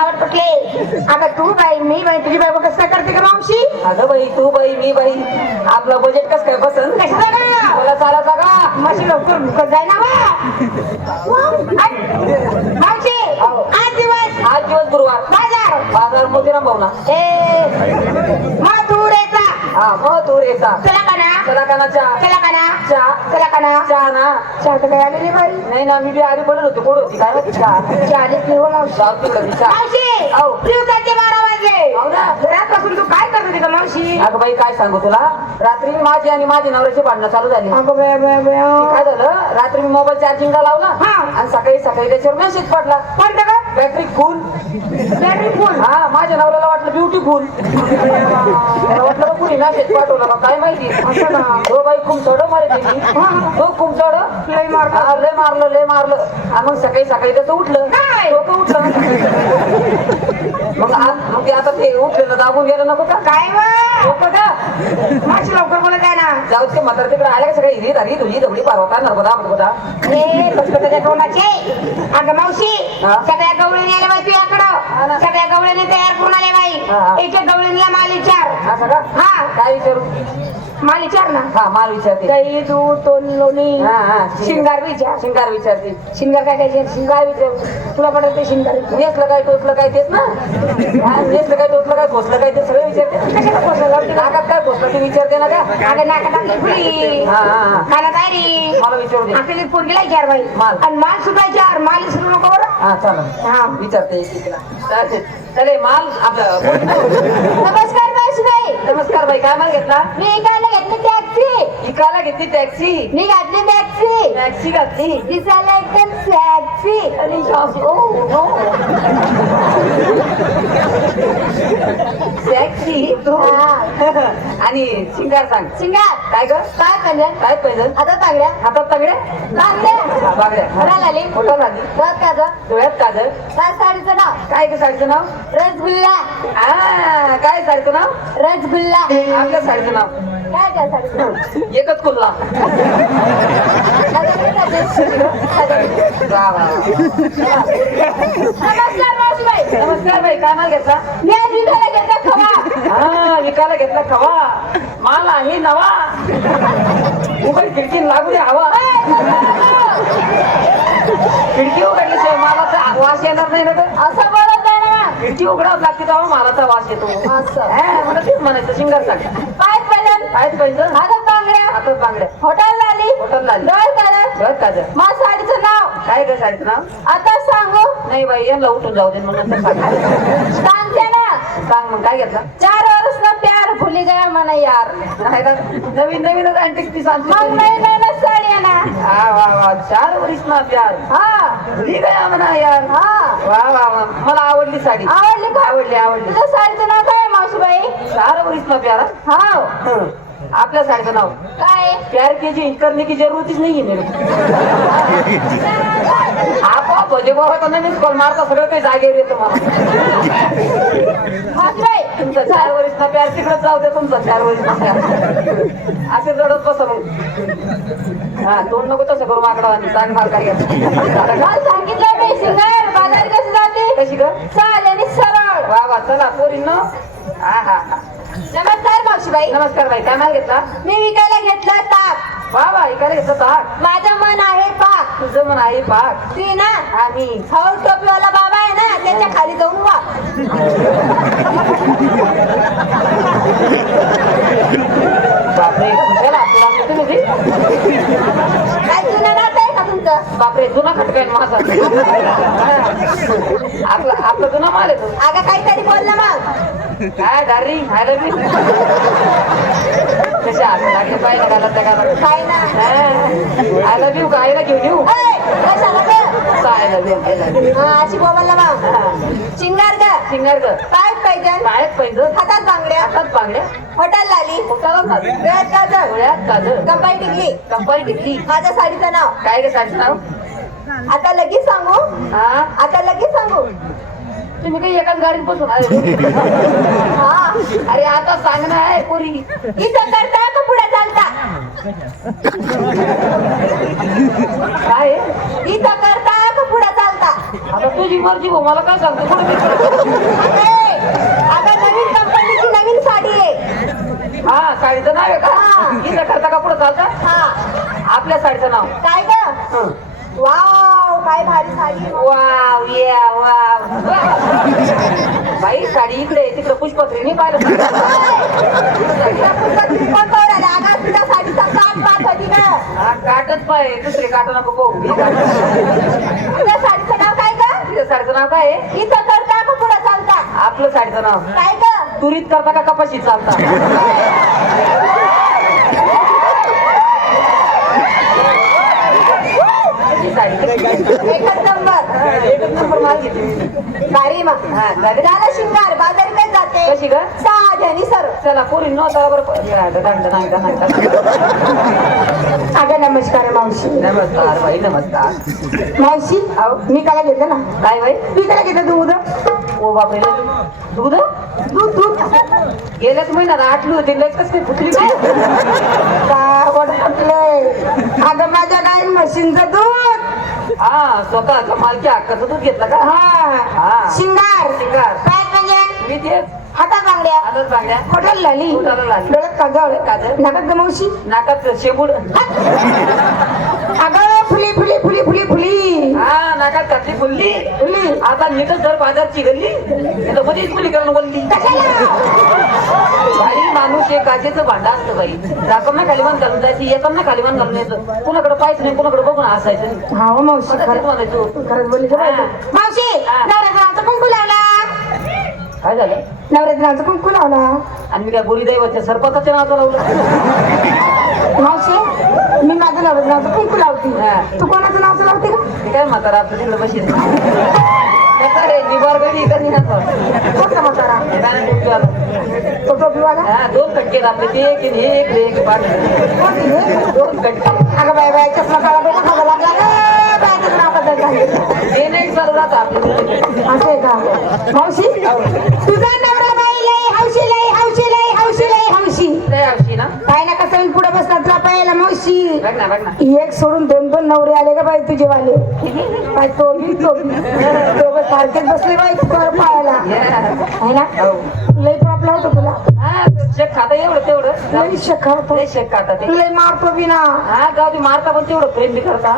ए चावट कुठले? अगं तू बाई मी बाई तुझी बायको कसं काय करते का मावशी? अगं बाई तू बाई मी बाई. आपलं बजेट कस काय बसन कशाला काय मला चाला सगळा मावशी लवकर लवकर जाय ना मावशी हो. आज दिवस. आज दिवस गुरुवार. बाजार. बाजार मोतीराम भाऊ ना ए हा मग तू रेचा चला का ना? चला का ना चहा चला का ना? चहा चला का ना? चहा ना. चहा तर काय आलेली बाई. नाही ना मी बी आधी बोलत होती कोण होती? काय माहिती चहा नाही हो जाऊ ती कधी चहा मावशी हो. दिवसाचे बारा वाजले. हो ना. घरापासून तू काय करत होती का मावशी? अगं बाई काय सांगू तुला? रात्री माझी आणि माझी नवऱ्याची भांडणं चालू झाली. अगं बाय बाय बाय काय झालं? रात्री मी मोबाईल चार्जिंगला लावला हा. आणि सकाळी सकाळी त्याच्यावर मेसेज पडला. कोणतं का? बॅटरी फुल बॅटरी फुल हा माझ्या नवऱ्याला वाटलं ब्युटीफुल त्याला वाटलं कुणी मेसेज पाठवला का काय माहिती? असं ना. तो बाई खूप चढ मारत तो. खूप चढ लय मारलं. हा, लय मारलं लय मारलं. आणि मग सकाळी सकाळी त्याचं उठलं? डोकं उठलं. मग मग ते आता ते उठलेलं दाबून गेलं नको का? काय मावशी लवकर बोलत आहे ना. जाऊ ते म्हातार तिकडे आल्या का सगळी? हिरी धरी तुझी दगडी पारवता नर्मदा नर्मदा. ए पटपटाच्या तोंडाचे अगं मावशी हा? सगळ्या गवळणी आल्या बाई हा ना. तुझ्याकडं सगळ्या गवळणी तयार करून हा. बाई एक एक गवळणीला माल विचार. हा काय विचारू? माल विचार ना. हा माल विचारते. दही दूध तोंड लोणी. शिंगार. विचार. शिंगार विचारते. शिंगार काय काय शिंगार विचार. तुला पडत ते शिंगार. नेसलं काय टोचलं काय तेच ना? नेसलं काय टोचलं काय घोसलं काय ते सगळं विचारते. कशाला? नाकात काय घोसलं ते विचारते ना का? अगं नाकात आपली फुली. हा हा हा. खाना तयारी मला विचारू दे. आपल्याला पोरगीला विचार बाई. माल. आणि माल विचार माल विसरू नको बरं. हा चालेल हा. विचारते चले माल आपलं. नमस्कार बाई नमस्कार बाई काय माल घेतला? मी इकायला घेतली टॅक्सी. इकायला घेतली टॅक्सी? मी घातली टॅक्सी. टॅक्सी घातली? दिसायला एकदम टॅक्सी ओ. टॅक्सी तू आणि शिंगार सांग. शिंगार. काय ग? काय पाहिजे काय पाहिजे आता तागड्या हातात तगड्या बागड्या घराला आली कुठं झाली बस काजं डोळ्यात काजळ. काय साडीचं नाव? काय ग साडीचं नाव? रसगुल्ला. आ, काय साडीचं नाव? रसगुल्ला. आपल्या साडीचं नाव. काय त्या साडीचं नाव? एकच कुल्ला. नमस्कार मावशीबाई नमस्कार बाई. काय माल घेतला मी आज विकायला घेतला खवा हा विकायला घेतला खवा माल आहे नवा. उघड खिडकी लागू दे हवा. खिडकी उघडल्याशिवाय मालाचा वास येणार नाही ना ग असं बोलत आहे ना. खिडकी उघडावं लागते तेव्हा मालाचा वास येतो. असं. हा, मला तेच म्हणायचं शिंगार सांग. पाय पहिलं कायच पाहिजे हातात बांगड्या. हातात बांगड्या. हॉटेल आली हॉटेलला आली. डोळ मा साडीचं नाव. काय ग साडीचं नाव? आता सांगू. नाही बाई यांना उठून जाऊ दे नंतर सांग. सांगते ना. सांग मग काय घेतला? भुली गया म्हणा यार. नाही का? नवीन नवीनच अँटिक सांगते मग नाही नाही ना साडी आहे ना. हा वा वा. चार वरीस ना प्यार. हा. भुली गया म्हणा यार. हा. वा वा वा. मला आवडली साडी. आवडली का? आवडली आवडली. तुझं साडीचं नाव काय आहे, मावशीबाई? चार वरीस ना प्यार हा? हं. आपल्या साडीचं नाव. काय? प्यार की जी करने की जरूरत नहीं है. मेरे को भजे बाबा तर नाही कॉल मारता सगळं काही जागेवर येतं मला. तुमचं चार वरीस ना प्यार तिकडे जाऊ दे तुमचं चार वरीस ना प्यार. असे रडत बसा मग. हा तोंड नको तसं करू माकडा. आणि सांग मार काय सांगितलं मी सिंगार बाजारी कशी जाते? कशी ग? चाल आणि सरळ. वा वा चला पोरींनो. हा हा हा. नमस्कार मावशीबाई. नमस्कार बाई काय माल घेतला? मी विकायला घेतलं ताक. वा वा ऐकायला घेतलं ताक. माझं मन आहे पाक. तुझं मन आहे पाक ती ना? आणि हळू टोपीवाला बाबा आहे ना त्याच्याखाली जाऊन वा बापरे तुझ्याला तुला माहिती नाही ती? काय जुनं नात आहे का तुमचं? बापरे जुना खटकाय माझा. आपला आपला जुना माल आहे तो. अगं काहीतरी बोल ना मग. काय डार्लिंग आय लव्ह यू कशा हात लागले पाहिजे घालत त्या काय ना? लव्ह यू गायला घेऊन येऊ हा, अशी बोल ना मग शिंगार ग सिंगर ग काय पाहिजे पायात पाहिजे हातात बांगड्या. हातात बांगड्या. हॉटेल आली पोटाला काजळ गळ्यात काजळ डोळ्यात काजळ कंपाई टिकली. कंपाई टिकली. माझ्या साडीचं नाव. काय ग साडीचं नाव? आता लगेच सांगू? हा? आता लगेच सांगू? तुम्ही काही एकाच गाडीत बसून हा. अरे आता सांगणं आहे पोरी. इथं करता का पुढे चालता. काय आहे? मर्जी भाऊ मला काय सांगतो मी आता नवीन कंपनीची नवीन साडी आहे. हा साडीचं नाव आहे का? हा. इथं करता का पुढे चालता? हा. आपल्या साडीचं नाव. काय ग? हं. वाव काय भारी साडी. आहे. वाव या वाव. बाई साडी इकडे आहे, तिकडे पुष्पत्री नाही पाहिलं. आलं? तुझ्या काटच पाय दुसरे काट नको पाहू. तुझ्या साडीचं नाव काय साडीचं नाव काय? आहे इथं करता का पुढं चालता? आपलं साडीचं नाव. काय ग? तुरीत करता का कपाशी चालता? ही साडी? एकच नंबर. एकच नंबर माल घेते मी. भारी मग. हा, झाली. झालं शिंगार. बाजारी कशी ग साध्यानी सर. चला पोरी नव्हता बरं राहतं, दांड, दांड, दांड. अगं नमस्कार मावशी. नमस्कार बाई नमस्कार. मावशी. मी काय घेतलं ना. काय बाई? मी काय घेतलं दूध. ओ बापरे. लय दूध? दूध दूध. गेल्याच महिन्यात आटली होती लयच कसं काय फुटली फुटलंय? अगं माझ्या गाय म्हशींचं दूध. हा स्वतःच्या मालकी हक्काचं दूध घेतलं का? हा. हा. शिंगार. शिंगार. काय म्हणजे? मी तेच. लाली खोटाला लाली. डोळ्यात काजळ काजळ. नाकात गमवशी. नाकात अगं फुली फुली फुली फुली फुली. हा नाकात घातली फुलली फुली. आता नीटच जर बाजारची गल्ली. तर मध्येच मुली करून बोलली कशाला? माणूस एक काचेचं भांडा असतं बाई. जाताना खालीमान घालून जायची येताना खालीमान घालून यायचं. कुणाकडे पाहायचं नाही कुणाकडे बघून हसायचं हा हो मावशी म्हणायचं. खरंच बोलली का बाई? हा. मावशी हा. कुंकू लावला. काय झालं? नवरात्राचा कुंकू लावला? आणि मी काय बोली दैवाच्या सरपंचाच्या नावाचं लावलं? मावशी मी माझं नवरात्राचं कुंकू लावते. तू कोणाचं नावचं लावते का? काय म्हातारा आपलं तिकडे बशील गडी कधी कोणता म्हातारा. तो टोपीवाला हा दोन आपले ते एक हे एक? दोन खटके अगं बाय बाय चष्मा काढा डोकं खावा लागला. गं. बायचं नाव कसं सांगितलं नाही चालू राहतं आपलं. असं आहे का? मावशी तुझा एक सोडून दोन दोन नवरे आले का बाई तुझे वाले काय तो बी तो बी दोघं सारखेच बसले बाई तुझ्यावर पाहायला. आहे ना? हो. लय प्रॉब्लेम होतो तुला. शेक खाता एवढं तेवढं. लय शक लय शेक खाता ते. लय मारतो बी ना. हा गाव मारता पण तेवढं प्रेम बी करता.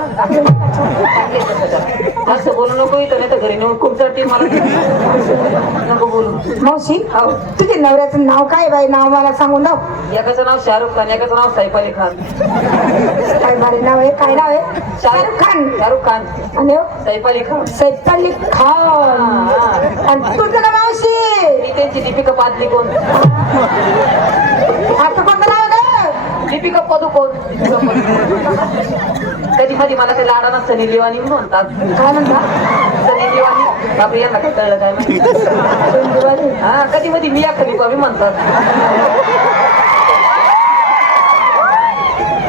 जास्त बोलू नको इथं नाही तर घरी नेऊन कुमचडते मला. नको बोलू. मावशी हो. तुझे नवऱ्याचं नाव काय बाई? नाव मला सांगून दाव एकाचं नाव शाहरुख खान एकाचं नाव सैफ अली खान. काय भारी नाव आहे काय नाव आहे? शाहरुख खान. शाहरुख खान. आणि हो, सैफ अली खान. सैफ अली खान. आणि तुझं मावशी? मी त्यांची दीपिका पादली कोण आता कोणतं नाव ग? दीपिका पदुकोण. कधी कधी मला ते लाडाना सनी लिवानी म्हणतात. काय म्हणता? सनी लिवानी. बापरे यांना काय कळलं काय माहिती? हा कधी कधी मिया खलिफा बी म्हणतात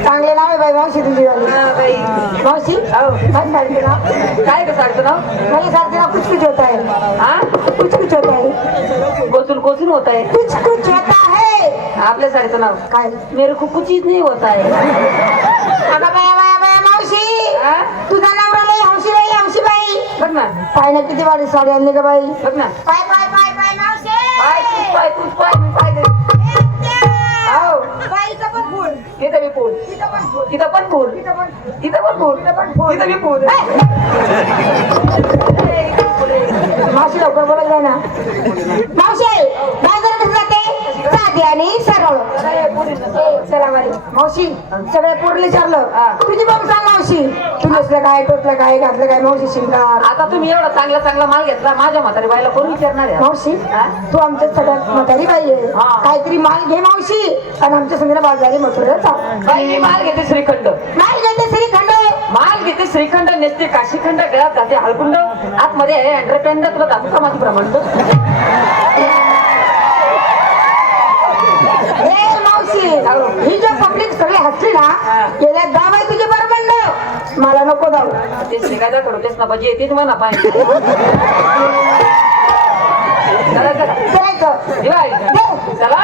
चांगले नाव आहे बाई मावशी तुझी वाली. बाई. मावशी? हो. माझ्या साडीचं नाव? काय का साडीचं नाव? माझ्या साडीचं नाव कुछ कुछ होता है हा? कुछ कुछ होता है कोचून कोचून होत आहे. कुछ कुछ होता है आपल्या साडीचं नाव. काय? मेरे को कुछ चीज नाही होत आहे. अगं बाया बाया बाया मावशी. हा? तुझा नवरा लय हौशी बाई हौशी बाई. बघ ना. पाय ना किती वाडी साडी आणली का बाई. बघ ना. पाय पाय पाय पाय मावशी. तिथं मी पूल मावशी लवकर बोलत जाय ना. मावशी बाजार कसं जाते. साधी आणि सरळ. मावशी सगळे पोरले चारलं हा. तुझी बाबू सांग मावशी. तू नसलं काय टोचलं काय घातलं काय मावशी शिंगार. आता तुम्ही एवढा चांगला चांगला माल घेतला माझ्या म्हातारी बाईला कोण विचारणार आहे? मावशी? तू आमच्या सगळ्यात म्हातारी बाई आहे. काहीतरी माल घे मावशी. आणि आमच्या संग बाजारी मथुरा बाई मी माल घेते श्रीखंड. माल घेते घेते श्रीखंड नेसते काशीखंड गळ्यात जाते हळकुंड आतमध्ये आहे तुला दाखवू का माझी प्रमाण मावशी ही जो पब्लिक सगळी हसली ना. गेल्या दहा बाई तुझे बरं मला नको जाऊ. ते शिकायला थोडं ना पाहिजे येतेच म्हणा पाहिजे चला चला. चला.